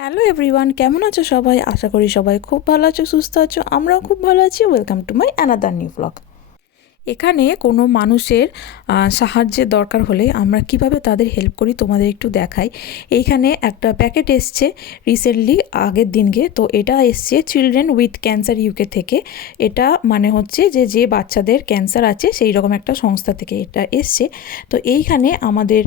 Hello everyone কেমন আছো সবাই? আশা করি সবাই খুব ভালো আছো, সুস্থ আছো, আমরাও খুব ভালো আছি। Welcome to my another new blog এখানে কোনো মানুষের সাহায্যের দরকার হলে আমরা কীভাবে তাদের হেল্প করি তোমাদের একটু দেখাই। এইখানে একটা প্যাকেট এসছে রিসেন্টলি আগের দিনকে। তো এটা এসছে চিলড্রেন উইথ ক্যান্সার ইউকে থেকে। এটা মানে হচ্ছে যে যে বাচ্চাদের ক্যান্সার আছে, সেই রকম একটা সংস্থা থেকে এটা এসছে। তো এইখানে আমাদের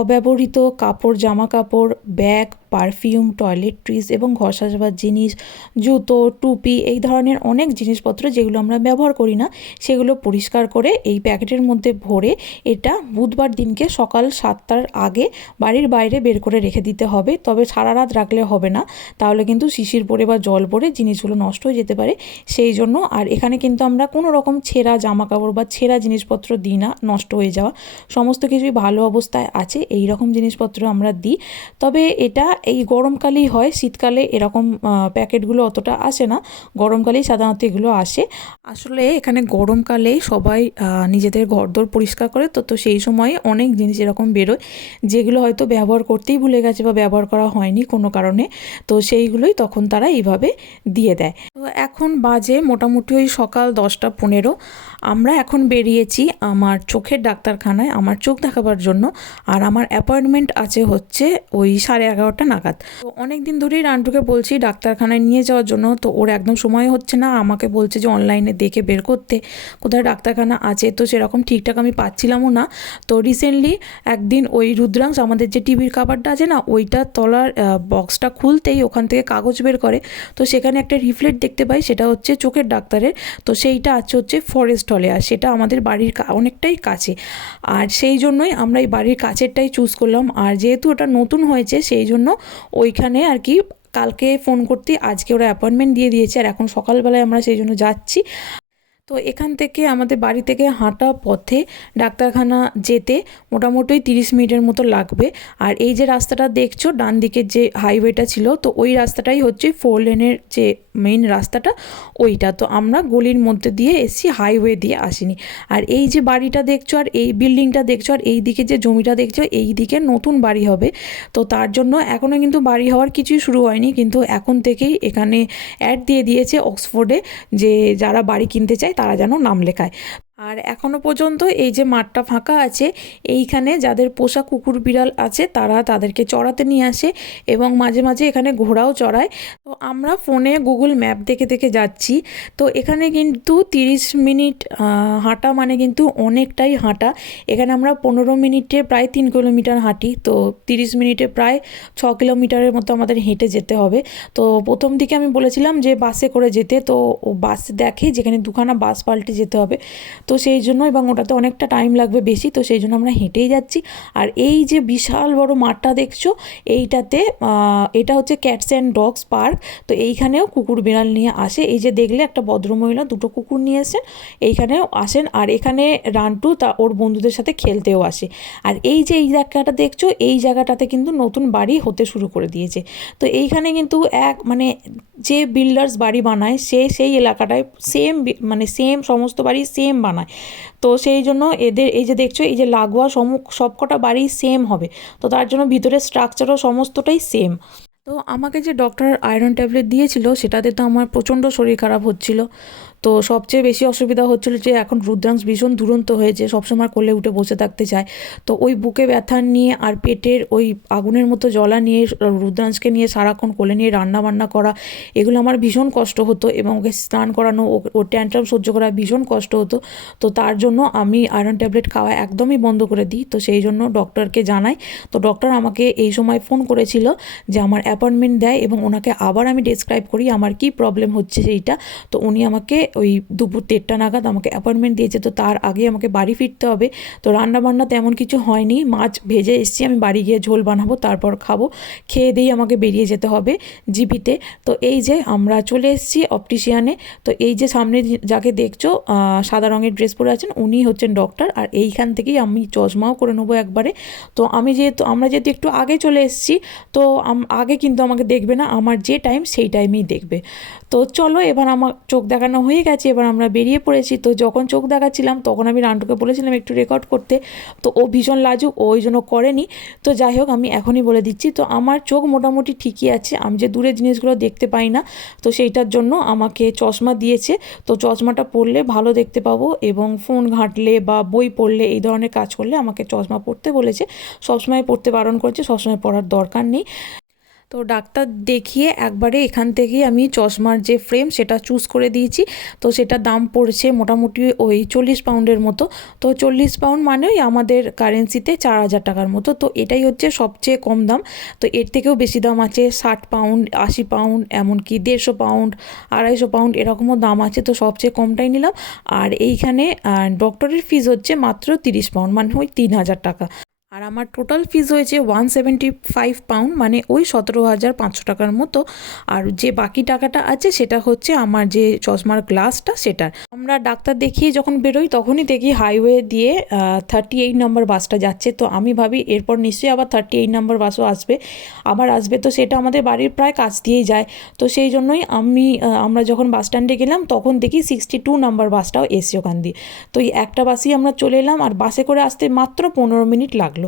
অব্যবহৃত কাপড়, জামা কাপড়, ব্যাগ পারফিউম, টয়লেট্রিজ এবং ঘর সাজাবার জিনিস, জুতো, টুপি এই ধরনের অনেক জিনিসপত্র যেগুলো আমরা ব্যবহার করি না, সেগুলো পরিষ্কার করে এই প্যাকেটের মধ্যে ভরে এটা বুধবার দিনকে সকাল সাতটার আগে বাড়ির বাইরে বের করে রেখে দিতে হবে। তবে সারা রাত রাখলে হবে না। তাহলে কিন্তু শিশির পরে বা জল পরে জিনিসগুলো নষ্ট হয়ে যেতে পারে। সেই জন্য আর এখানে কিন্তু আমরা কোনো রকম ছেঁড়া জামা কাপড় বা ছেঁড়া জিনিসপত্র দিই না, নষ্ট হয়ে যাওয়া। সমস্ত কিছুই ভালো অবস্থায় আছে, এই রকম জিনিসপত্র আমরা দিই। তবে এটা এই গরমকালেই হয়, শীতকালে এরকম প্যাকেটগুলো অতটা আসে না। গরমকালেই সাধারণত এগুলো আসে। আসলে এখানে গরমকালেই সবাই নিজেদের ঘরদোর পরিষ্কার করে। তো তো সেই সময়ে অনেক জিনিস এরকম বেরোয়, যেগুলো হয়তো ব্যবহার করতেই ভুলে গেছে বা ব্যবহার করা হয়নি কোনো কারণে। তো সেইগুলোই তখন তারা এইভাবে দিয়ে দেয়। তো এখন বাজে মোটামুটি ওই সকাল দশটা পনেরো। আমরা এখন বেরিয়েছি আমার চোখের ডাক্তারখানায় আমার চোখ দেখাবার জন্য আর আমার অ্যাপয়েন্টমেন্ট আছে হচ্ছে ওই সাড়ে এগারোটা নাগাদ। তো অনেক দিন ধরেই রান্টুকে বলছি ডাক্তারখানায় নিয়ে যাওয়ার জন্য, তো ওর একদম সময় হচ্ছে না। আমাকে বলছে যে অনলাইনে দেখে বের করতে, কোথায় ডাক্তারখানা আছে? তো সেরকম ঠিকঠাক আমি পাচ্ছিলামও না। তো রিসেন্টলি একদিন ওই রুদ্রাংশ, আমাদের যে টিভির কাভারটা আছে না, ওইটা তলার বক্সটা খুলতেই ওখান থেকে কাগজ বের করে। তো সেখানে একটা রিফ্লেট দেখতে পাই, সেটা হচ্ছে চোখের ডাক্তারের। তো সেইটা আছে হচ্ছে ফরেস্ট হলে আর সেটা আমাদের বাড়ির অনেকটাই কাছে। আর সেই জন্যই আমরা এই বাড়ির কাছেরটাই চুজ করলাম। আর যেহেতু ওটা নতুন হয়েছে, সেই জন্য ওইখানে আর কি কালকে ফোন করতে আজকে ওরা অ্যাপয়েন্টমেন্ট দিয়ে দিয়েছে। আর এখন সকালবেলায় আমরা সেই জন্য যাচ্ছি। তো এখান থেকে আমাদের বাড়ি থেকে হাঁটা পথে ডাক্তারখানা যেতে মোটামুটি তিরিশ মিনিটের মতো লাগবে। আর এই যে রাস্তাটা দেখছ, ডান দিকের যে হাইওয়েটা ছিল, তো ওই রাস্তাটাই হচ্ছে ফোর লেনের যে মেইন রাস্তাটা, ওইটা। তো আমরা গলির মধ্যে দিয়ে এসছি হাইওয়ে দিয়ে আসিনি। আর এই যে বাড়িটা দেখছ, আর এই বিল্ডিংটা দেখছ, আর এই দিকে যে জমিটা দেখছ, এই দিকে নতুন বাড়ি হবে। তো তার জন্য এখনও কিন্তু বাড়ি হওয়ার কিছুই শুরু হয়নি, কিন্তু এখন থেকেই এখানে অ্যাড দিয়ে দিয়েছে অক্সফোর্ডে যে যারা বাড়ি কিনতে চায় তারা যেন নাম লেখায়। আর এখনও পর্যন্ত এই যে মাঠটা ফাঁকা আছে, এইখানে যাদের পোষা কুকুর বিড়াল আছে তারা তাদেরকে চড়াতে নিয়ে আসে এবং মাঝে মাঝে এখানে ঘোড়াও চড়ায়। তো আমরা ফোনে গুগল ম্যাপ দেখে দেখে যাচ্ছি। তো এখানে কিন্তু তিরিশ মিনিট হাঁটা মানে কিন্তু অনেকটাই হাঁটা। এখানে আমরা পনেরো মিনিটে প্রায় তিন কিলোমিটার হাঁটি। তো তিরিশ মিনিটে প্রায় ছ কিলোমিটারের মতো আমাদের হেঁটে যেতে হবে। তো প্রথম দিকে আমি বলেছিলাম যে বাসে করে যেতে। তো বাস দেখে যেখানে দুখানা বাস পাল্টে যেতে হবে। তো সেই জন্য এবং ওটাতে অনেকটা টাইম লাগবে বেশি, তো সেই জন্য আমরা হেঁটেই যাচ্ছি। আর এই যে বিশাল বড় মাঠটা দেখছ, এইটাতে এটা হচ্ছে ক্যাটস অ্যান্ড ডগস পার্ক তো এইখানেও কুকুর বিড়াল নিয়ে আসে। এই যে দেখলে একটা ভদ্রমহিলা দুটো কুকুর নিয়ে এসেন এইখানেও আসেন। আর এখানে রান্টু তা, ওর বন্ধুদের সাথে খেলতেও আসে। আর এই যে এই জায়গাটা দেখছ, এই জায়গাটাতে কিন্তু নতুন বাড়ি হতে শুরু করে দিয়েছে। তো এইখানে কিন্তু এক মানে যে বিল্ডার্স বাড়ি বানায়, সে সেই এলাকাটায় সেম মানে সেম সমস্ত বাড়ি সেম বানায়। তো সেই জন্য এদের এই যে দেখছ, এই যে লাগোয়া সমুখ সবকটা বাড়ি সেম হবে। তো তার জন্য ভিতরের স্ট্রাকচারও সমস্তটাই সেম তো আমাকে যে ডক্টর আয়রন ট্যাবলেট দিয়েছিল, সেটাতে তো আমার প্রচণ্ড শরীর খারাপ হচ্ছিল। তো সবচেয়ে বেশি অসুবিধা হচ্ছিল যে এখন রুদ্রাংশ ভীষণ দুরন্ত হয়েছে, সবসময় কোলে উঠে বসে থাকতে চায়। তো ওই বুকে ব্যথা নিয়ে আর পেটের ওই আগুনের মতো জ্বলা নিয়ে রুদ্রাংশকে নিয়ে সারাক্ষণ কোলে নিয়ে রান্না বান্না করা, এগুলো আমার ভীষণ কষ্ট হতো এবং ওকে স্নান করানো, ও- ট্যান্ট্রাম সহ্য করা ভীষণ কষ্ট হতো। তো তার জন্য আমি আয়রন ট্যাবলেট খাওয়া একদমই বন্ধ করে দিই। তো সেই জন্য ডক্টরকে জানাই। তো ডক্টর আমাকে এই সময় ফোন করেছিল যে আমার অ্যাপয়েন্টমেন্ট দেয় এবং ওনাকে আবার আমি ডেসক্রাইব করি, আমার কি প্রবলেম হচ্ছে সেইটা। তো উনি আমাকে ওই দুপুর দেড়টা নাগাদ আমাকে অ্যাপয়েন্টমেন্ট দিয়েছে, তো তার আগে আমাকে বাড়ি ফিরতে হবে। তো রান্না বান্না তেমন কিছু হয়নি, মাছ ভেজে এসেছি, আমি বাড়ি গিয়ে ঝোল বানাবো, তারপর খাব। খেয়ে দিয়েই আমাকে বেরিয়ে যেতে হবে জিপিতে। তো এই যে আমরা চলে এসেছি অপটিশিয়ানে তো এই যে সামনে যাকে দেখছ সাদা রঙের ড্রেস পরে আছেন, উনি হচ্ছেন ডক্টর আর এইখান থেকেই আমি চশমাও করে নেব একবারে। তো আমি যেহেতু, আমরা যেহেতু একটু আগে চলে এসেছি, তো আগে কিন্তু আমাকে দেখবে না, আমার যে টাইম সেই টাইমেই দেখবে। তো চলো এবার আমার চোখ দেখানো হয়ে হয়ে গেছে, এবার আমরা বেরিয়ে পড়েছি। তো যখন চোখ দেখাচ্ছিলাম, তখন আমি রান্টুকে বলেছিলাম একটু রেকর্ড করতে। তো ও ভীষণ লাজুক, ও ওই জন্য করেনি। তো যাই হোক, আমি এখনই বলে দিচ্ছি, তো আমার চোখ মোটামুটি ঠিকই আছে। আমি যে দূরে জিনিসগুলো দেখতে পাই না, তো সেইটার জন্য আমাকে চশমা দিয়েছে। তো চশমাটা পরলে ভালো দেখতে পাবো এবং ফোন ঘাঁটলে বা বই পড়লে, এই ধরনের কাজ করলে আমাকে চশমা পরতে বলেছে। সবসময় পড়তে বারণ করেছে, সবসময় পড়ার দরকার নেই। তো ডাক্তার দেখিয়ে একবারে এখান থেকেই আমি চশমার যে ফ্রেম সেটা চুজ করে দিয়েছি। তো সেটা দাম পড়ছে মোটামুটি ওই চল্লিশ পাউন্ডের মতো। তো চল্লিশ পাউন্ড মানে ওই আমাদের কারেন্সিতে চার হাজার টাকার মতো। তো এটাই হচ্ছে সবচেয়ে কম দাম। তো এর থেকেও বেশি দাম আছে ষাট পাউন্ড আশি পাউন্ড এমনকি দেড়শো পাউন্ড আড়াইশো পাউন্ড এরকমও দাম আছে। তো সবচেয়ে কমটাই নিলাম। আর এইখানে ডক্টরের ফিজ হচ্ছে মাত্র তিরিশ পাউন্ড মানে ওই তিন হাজার টাকা। আর আমার টোটাল ফিজ হয়েছে ওয়ান সেভেন্টি ফাইভ পাউন্ড মানে ওই সতেরো হাজার পাঁচশো টাকার মতো। আর যে বাকি টাকাটা আছে, সেটা হচ্ছে আমার যে চশমার গ্লাসটা সেটার। আমরা ডাক্তার দেখিয়ে যখন বেরোই, তখনই দেখি হাইওয়ে দিয়ে থার্টি এইট নম্বর বাসটা যাচ্ছে। তো আমি ভাবি, এরপর নিশ্চয়ই আবার থার্টি এইট নম্বর বাসও আসবে। আবার আসবে, তো সেটা আমাদের বাড়ির প্রায় কাছ দিয়েই যায়। তো সেই জন্যই আমি আমরা যখন বাস স্ট্যান্ডে গেলাম, তখন দেখি সিক্সটি টু নাম্বার বাসটাও এসছে ওখান দিয়ে। তো এই একটা বাসই আমরা চলে এলাম, আর বাসে করে আসতে মাত্র পনেরো মিনিট লাগল।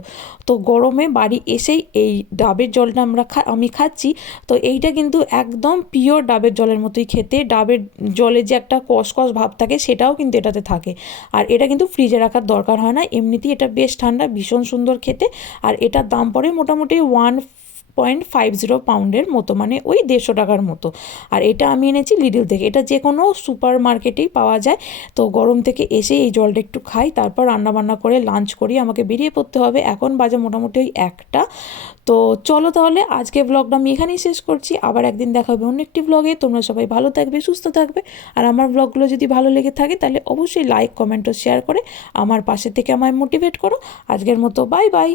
তো গরমে বাড়ি এসেই এই ডাবের জলটা আমরা খা, আমি খাচ্ছি। তো এইটা কিন্তু একদম পিওর ডাবের জলের মতোই খেতে। ডাবের জলে যে একটা কসকস ভাব থাকে, সেটাও কিন্তু এটাতে থাকে। আর এটা কিন্তু ফ্রিজে রাখার দরকার হয় না। এমনিতেই এটা বেশ ঠান্ডা, ভীষণ সুন্দর খেতে। আর এটার দাম পড়ে মোটামুটি ওয়ান পয়েন্ট ফাইভ জিরো পাউন্ডের মতো মানে ওই দেড়শো টাকার মতো। আর এটা আমি এনেছি লিডিল থেকে। এটা যে কোনো সুপার মার্কেটেই পাওয়া যায়। তো গরম থেকে এসে এই জলটা একটু খাই, তারপর রান্নাবান্না করে লাঞ্চ করি, আমাকে বেরিয়ে পড়তে হবে। এখন বাজে মোটামুটি ওই একটা। তো চলো তাহলে, আজকে ব্লগটা আমি এখানেই শেষ করছি। আবার একদিন দেখা হবে অন্য একটি ব্লগে তোমরা সবাই ভালো থাকবে, সুস্থ থাকবে। আর আমার ব্লগগুলো যদি ভালো লেগে থাকে, তাহলে অবশ্যই লাইক কমেন্ট ও শেয়ার করে আমার পাশে থেকে আমায় মোটিভেট করো। আজকের মতো বাই বাই